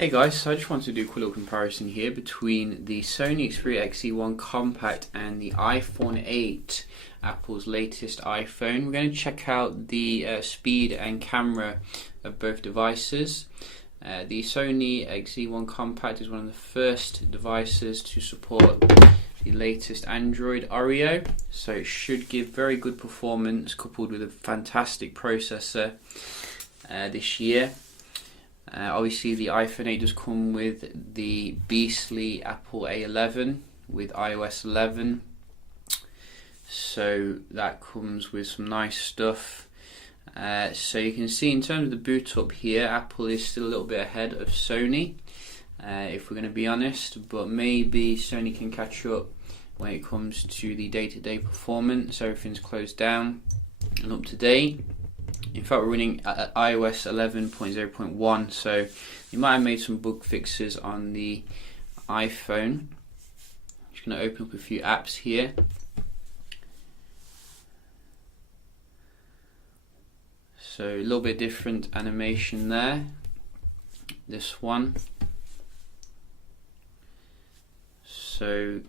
Hey guys, so I just wanted to do a quick little comparison here between the Sony Xperia XZ1 Compact and the iPhone 8, Apple's latest iPhone. We're going to check out the speed and camera of both devices. The Sony XZ1 Compact is one of the first devices to support the latest Android Oreo, so it should give very good performance coupled with a fantastic processor this year. Obviously the iPhone 8 does come with the beastly Apple A11 with iOS 11, so that comes with some nice stuff. So you can see in terms of the boot up here, Apple is still a little bit ahead of Sony, if we're going to be honest, but maybe Sony can catch up when it comes to the day-to-day performance. Everything's closed down and up to date. In fact, we're running at iOS 11.0.1, so you might have made some bug fixes on the iPhone. I'm just going to open up a few apps here. So a little bit different animation there. This one. So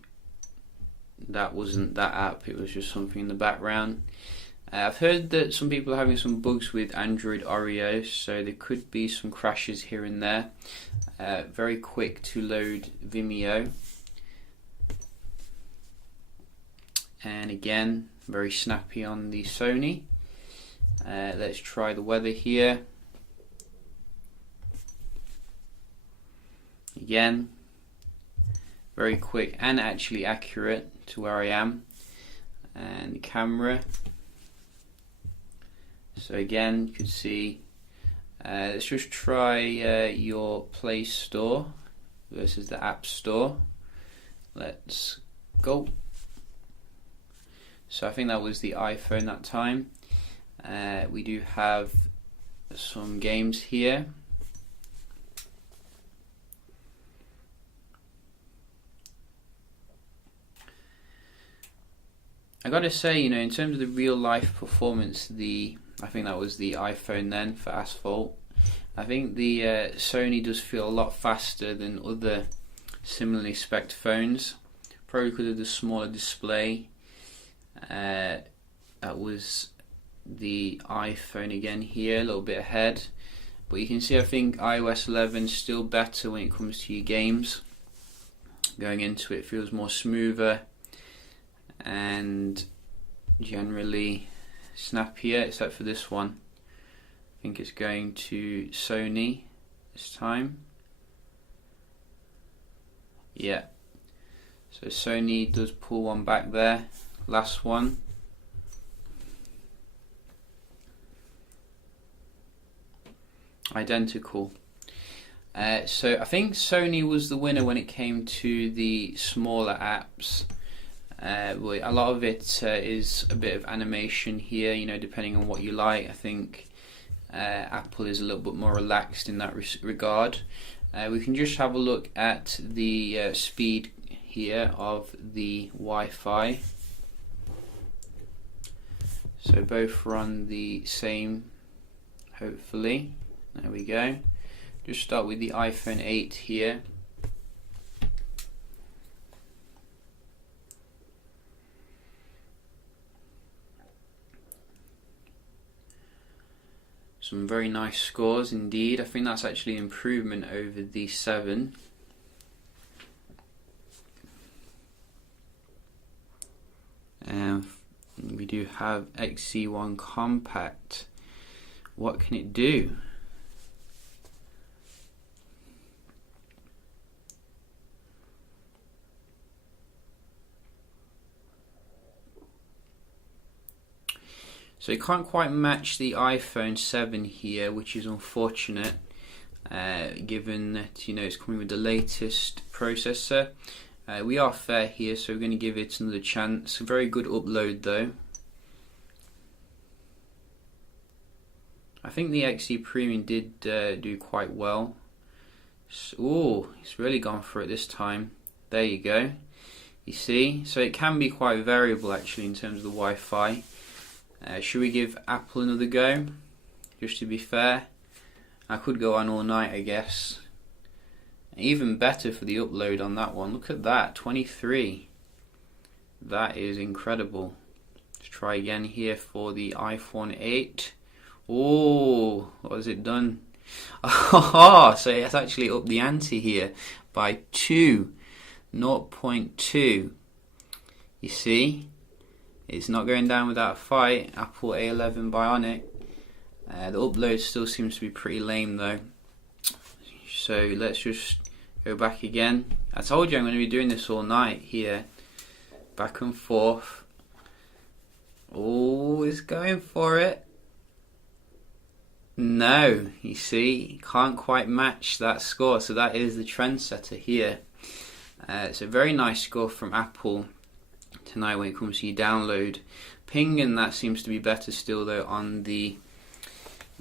that wasn't that app, it was just something in the background. I've heard that some people are having some bugs with Android Oreo, so there could be some crashes here and there. Very quick to load Vimeo. And again, very snappy on the Sony. Let's try the weather here. Again, very quick and actually accurate to where I am. And the camera. So again, you can see, let's just try your Play Store versus the App Store. Let's go. So I think that was the iPhone that time. We do have some games here. I gotta say, in terms of the real life performance, I think that was the iPhone then for Asphalt. I think the Sony does feel a lot faster than other similarly spec'd phones, probably because of the smaller display. That was the iPhone again here, a little bit ahead. But you can see I think iOS 11 is still better when it comes to your games. Going into it feels more smoother and generally snappier, except for this one. I think it's going to Sony this time. Yeah, so Sony does pull one back there. Last one. Identical. So I think Sony was the winner when it came to the smaller apps. A lot of it is a bit of animation here, depending on what you like. I think Apple is a little bit more relaxed in that regard. We can just have a look at the speed here of the Wi-Fi. So both run the same, hopefully. There we go. Just start with the iPhone 8 here. Some very nice scores indeed. I think that's actually an improvement over the 7. We do have XZ1 Compact. What can it do? So it can't quite match the iPhone 7 here, which is unfortunate, given that it's coming with the latest processor. We are fair here, so we're going to give it another chance. A very good upload though. I think the XE Premium did do quite well. Oh, it's really gone for it this time. There you go. You see, so it can be quite variable actually in terms of the Wi-Fi. Should we give Apple another go, just to be fair? I could go on all night, I guess. Even better for the upload on that one. Look at that, 23. That is incredible. Let's try again here for the iPhone 8. Oh, what has it done? Oh, so it's actually up the ante here by 0.2. You see, it's not going down without a fight. Apple A11 Bionic. The upload still seems to be pretty lame though. So let's just go back again. I told you I'm going to be doing this all night here. Back and forth. Oh, it's going for it. No, you see, can't quite match that score. So that is the trendsetter here. It's a very nice score from Apple tonight when it comes to your download. Ping, and that seems to be better still though on the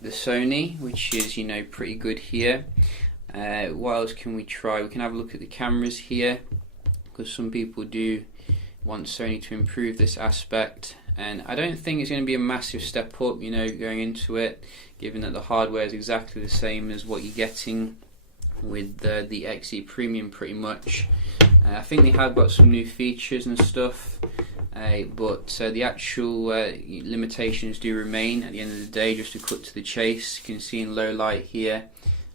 Sony, which is, you know, pretty good here. What else can we try? We can have a look at the cameras here, because some people do want Sony to improve this aspect, and I don't think it's going to be a massive step up, you know, going into it, given that the hardware is exactly the same as what you're getting with the XE Premium pretty much. I think they have got some new features and stuff, but the actual limitations do remain at the end of the day. Just to cut to the chase, you can see in low light here,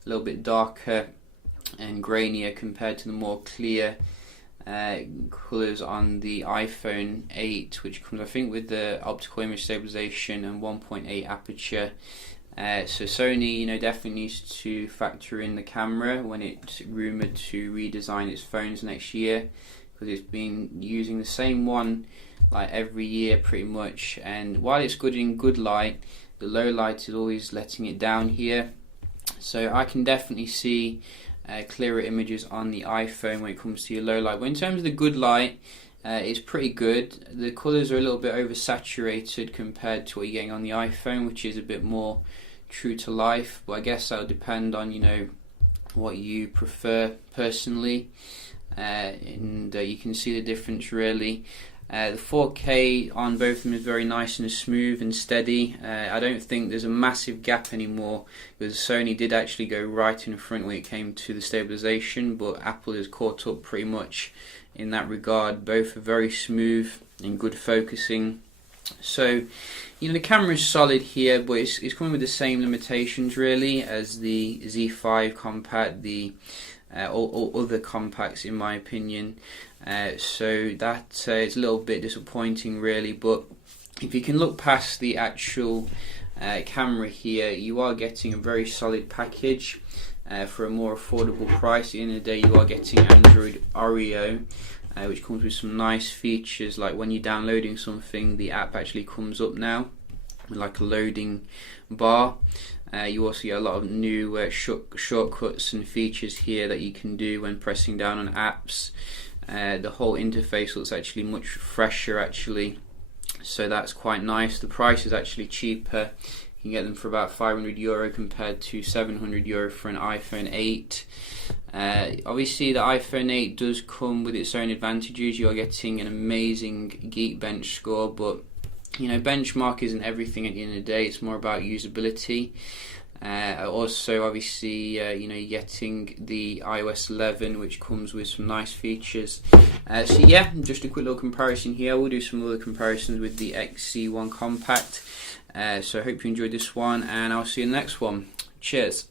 a little bit darker and grainier compared to the more clear colours on the iPhone 8, which comes, I think, with the optical image stabilization and 1.8 aperture. So Sony, you know, definitely needs to factor in the camera when it's rumoured to redesign its phones next year, because it's been using the same one like every year pretty much, and while it's good in good light, the low light is always letting it down here. So I can definitely see clearer images on the iPhone when it comes to your low light. But in terms of the good light, it's pretty good. The colours are a little bit oversaturated compared to what you're getting on the iPhone, which is a bit more true to life. But I guess that'll depend on, you know, what you prefer personally, and you can see the difference really. The 4K on both of them is very nice and smooth and steady. I don't think there's a massive gap anymore, because Sony did actually go right in front when it came to the stabilization, but Apple has caught up pretty much in that regard. Both are very smooth and good focusing. So, you know, the camera is solid here, but it's coming with the same limitations really as the Z5 compact, the all other compacts in my opinion. So that is a little bit disappointing really, but if you can look past the actual camera here, you are getting a very solid package for a more affordable price. At the end of the day, you are getting Android Oreo, which comes with some nice features, like when you're downloading something, the app actually comes up now with like a loading bar. You also get a lot of new shortcuts and features here that you can do when pressing down on apps. The whole interface looks actually much fresher actually, so that's quite nice. The price is actually cheaper. You can get them for about €500 compared to €700 for an iPhone 8. Obviously the iPhone 8 does come with its own advantages. You're getting an amazing Geekbench score, but you know, benchmark isn't everything at the end of the day. It's more about usability. Also, obviously, you know, you're getting the iOS 11, which comes with some nice features. So yeah, just a quick little comparison here. We'll do some other comparisons with the XZ1 Compact. So I hope you enjoyed this one, and I'll see you in the next one. Cheers.